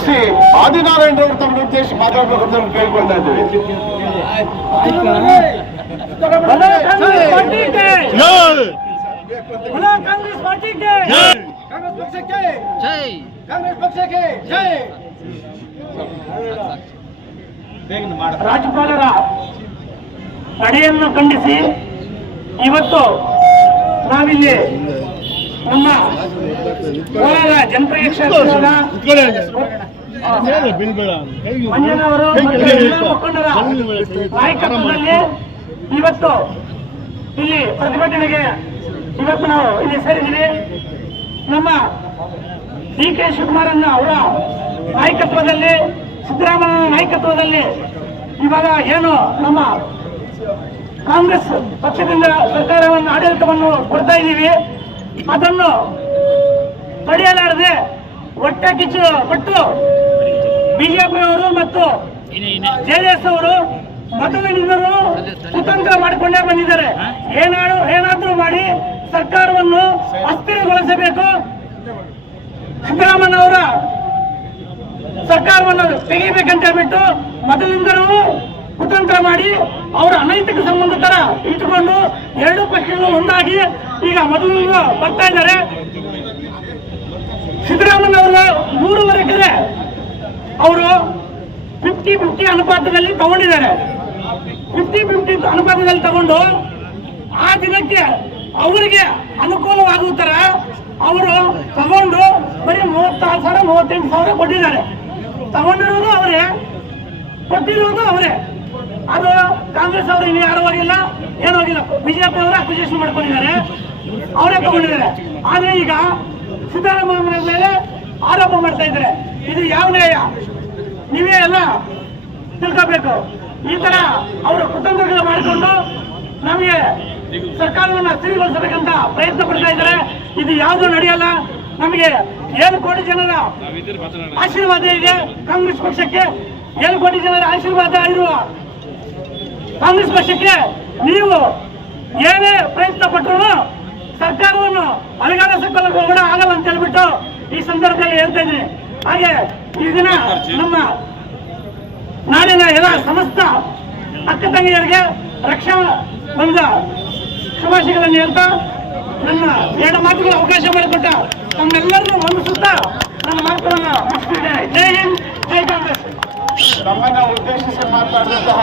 ಶ್ರೀ ಆದಿನಾರಾಯಣ ತಮ್ಮ ಉದ್ದೇಶ ಮಾತಾಡಬೇಕು ಕೇಳ್ಕೊಳ್ತಾ ಇದ್ದೀವಿ ರಾಜ್ಯಪಾಲರ ನಡೆಯನ್ನು ಖಂಡಿಸಿ ಇವತ್ತು ನಾವಿಲ್ಲಿ ನಮ್ಮ ಕೋಲಾರ ಜನಪ್ರಿಯ ಕ್ಷೇತ್ರದ ಮಂಜನವರು ಮುಖಂಡರ ನಾಯಕತ್ವದಲ್ಲಿ ಇವತ್ತು ಇಲ್ಲಿ ಪ್ರತಿಭಟನೆಗೆ ಇವತ್ತು ನಾವು ಇಲ್ಲಿ ಸೇರಿದ್ದೀವಿ. ನಮ್ಮ ಡಿ ಕೆ ಶಿವಕುಮಾರನ್ನ ಅವರ ನಾಯಕತ್ವದಲ್ಲಿ, ಸಿದ್ದರಾಮಯ್ಯ ನಾಯಕತ್ವದಲ್ಲಿ ಇವಾಗ ಏನು ನಮ್ಮ ಕಾಂಗ್ರೆಸ್ ಪಕ್ಷದಿಂದ ಸರ್ಕಾರವನ್ನು ಆಡಳಿತವನ್ನು ಕೊಡ್ತಾ ಇದ್ದೀವಿ. ಅದನ್ನು ತಡೆಯಲಾರದೆ ಹೊಟ್ಟೆ ಕಿಚ್ಚು ಪಟ್ಟು ಬಿಜೆಪಿ ಅವರು ಮತ್ತು ಜೆಡಿಎಸ್ ಅವರು ಮತದಾರರು ಕುತಂತ್ರ ಮಾಡಿಕೊಂಡೇ ಬಂದಿದ್ದಾರೆ. ಏನಾದ್ರು ಏನಾದ್ರೂ ಮಾಡಿ ಸರ್ಕಾರವನ್ನು ಅಸ್ಥಿರಗೊಳಿಸಬೇಕು. ಸಿದ್ದರಾಮಯ್ಯ ಅವರ ಸರ್ಕಾರವನ್ನು ತೆಗಿಬೇಕಂತ ಹೇಳ್ಬಿಟ್ಟು ಮೊದಲಿಂದಲೂ ಕುತಂತ್ರ ಮಾಡಿ ಅವರ ಅನೈತಿಕ ಸಂಬಂಧ ತರ ಇಟ್ಟುಕೊಂಡು ಎರಡು ಪಕ್ಷಗಳು ಒಂದಾಗಿ ಈಗ ಮೊದಲು ಬರ್ತಾ ಇದ್ದಾರೆ. ಸಿದ್ದರಾಮಯ್ಯ ಅವರ ಮೂರುವರೆ ಎಕರೆ ಅವರು ಫಿಫ್ಟಿ ಫಿಫ್ಟಿ ಅನುಪಾತದಲ್ಲಿ ತಗೊಂಡಿದ್ದಾರೆ. ಫಿಫ್ಟಿ ಫಿಫ್ಟಿ ಅನುಪಾತದಲ್ಲಿ ತಗೊಂಡು ಆ ದಿನಕ್ಕೆ ಅವರಿಗೆ ಅನುಕೂಲವಾಗುವ ತರ ಅವರು ತಗೊಂಡು ಬರೀ ಮೂವತ್ತಾರು ಸಾವಿರ, ಮೂವತ್ತೆಂಟು ಸಾವಿರ ಕೊಟ್ಟಿದ್ದಾರೆ. ತಗೊಂಡಿರೋದು ಅವರೇ, ಕೊಟ್ಟಿರೋದು ಅವರೇ. ಅದು ಕಾಂಗ್ರೆಸ್ ಅವರು ಇನ್ನು ಯಾರು ಹೋಗಿಲ್ಲ, ಏನು ಹೋಗಿಲ್ಲ. ಬಿಜೆಪಿ ಅವರು ಅಕ್ವಿಜೇಷನ್ ಮಾಡ್ಕೊಂಡಿದ್ದಾರೆ. ಅವರೇ ತಗೊಂಡಿದ್ದಾರೆ. ಆದ್ರೆ ಈಗ ಸಿದ್ದರಾಮಯ್ಯ ಮೇಲೆ ಆರೋಪ ಮಾಡ್ತಾ ಇದ್ದಾರೆ. ಇದು ಯಾವ ನ್ಯಾಯ? ನೀವೇ ಎಲ್ಲ ತಿಳ್ಕೋಬೇಕು. ಈ ತರ ಅವರು ಕುತಂತ್ರಗಳು ಮಾಡಿಕೊಂಡು ನಮಗೆ ಸರ್ಕಾರವನ್ನ ಸ್ಥಿರಗೊಳಿಸಬೇಕಂತ ಪ್ರಯತ್ನ ಪಡ್ತಾ ಇದ್ದಾರೆ. ಇದು ಯಾವುದು ನಡೆಯಲ್ಲ. ನಮಗೆ ಏಳು ಕೋಟಿ ಜನರ ಆಶೀರ್ವಾದ ಇದೆ ಕಾಂಗ್ರೆಸ್ ಪಕ್ಷಕ್ಕೆ. ಏಳು ಕೋಟಿ ಜನರ ಆಶೀರ್ವಾದ ಇರುವ ಕಾಂಗ್ರೆಸ್ ಪಕ್ಷಕ್ಕೆ ನೀವು ಏನೇ ಪ್ರಯತ್ನ ಪಟ್ಟರು ಸರ್ಕಾರವನ್ನು ಅಲಗಾಡ ಕೂಡ ಆಗಲ್ಲ ಅಂತ ಹೇಳ್ಬಿಟ್ಟು ಈ ಸಂದರ್ಭದಲ್ಲಿ ಹೇಳ್ತೇನೆ ಹಾಗೆ ಈ ದಿನ ನಮ್ಮ ನಾಡಿನ ಎಲ್ಲ ಸಮಸ್ತ ಅಕ್ಕ ತಂಗಿಯರಿಗೆ ರಕ್ಷಾ ಬಂದ ಶುಭಾಶಯಗಳನ್ನು ಹೇಳ್ತಾ ನನ್ನ ಎರಡು ಮಾತುಗಳ ಅವಕಾಶ ಮಾಡಿಕೊಟ್ಟ ನಮ್ಮೆಲ್ಲರನ್ನು ವಂದಿಸುತ್ತಾ ನನ್ನ ಮಾತುಗಳನ್ನು ಮುಗಿಸಿದ್ದೇನೆ ಜೈ ಹಿಂದ್, ಜೈ ಕಾಂಗ್ರೆಸ್. ನಮ್ಮನ್ನ ಉದ್ದೇಶಿಸಿ ಮಾತನಾಡಿದಂತಹ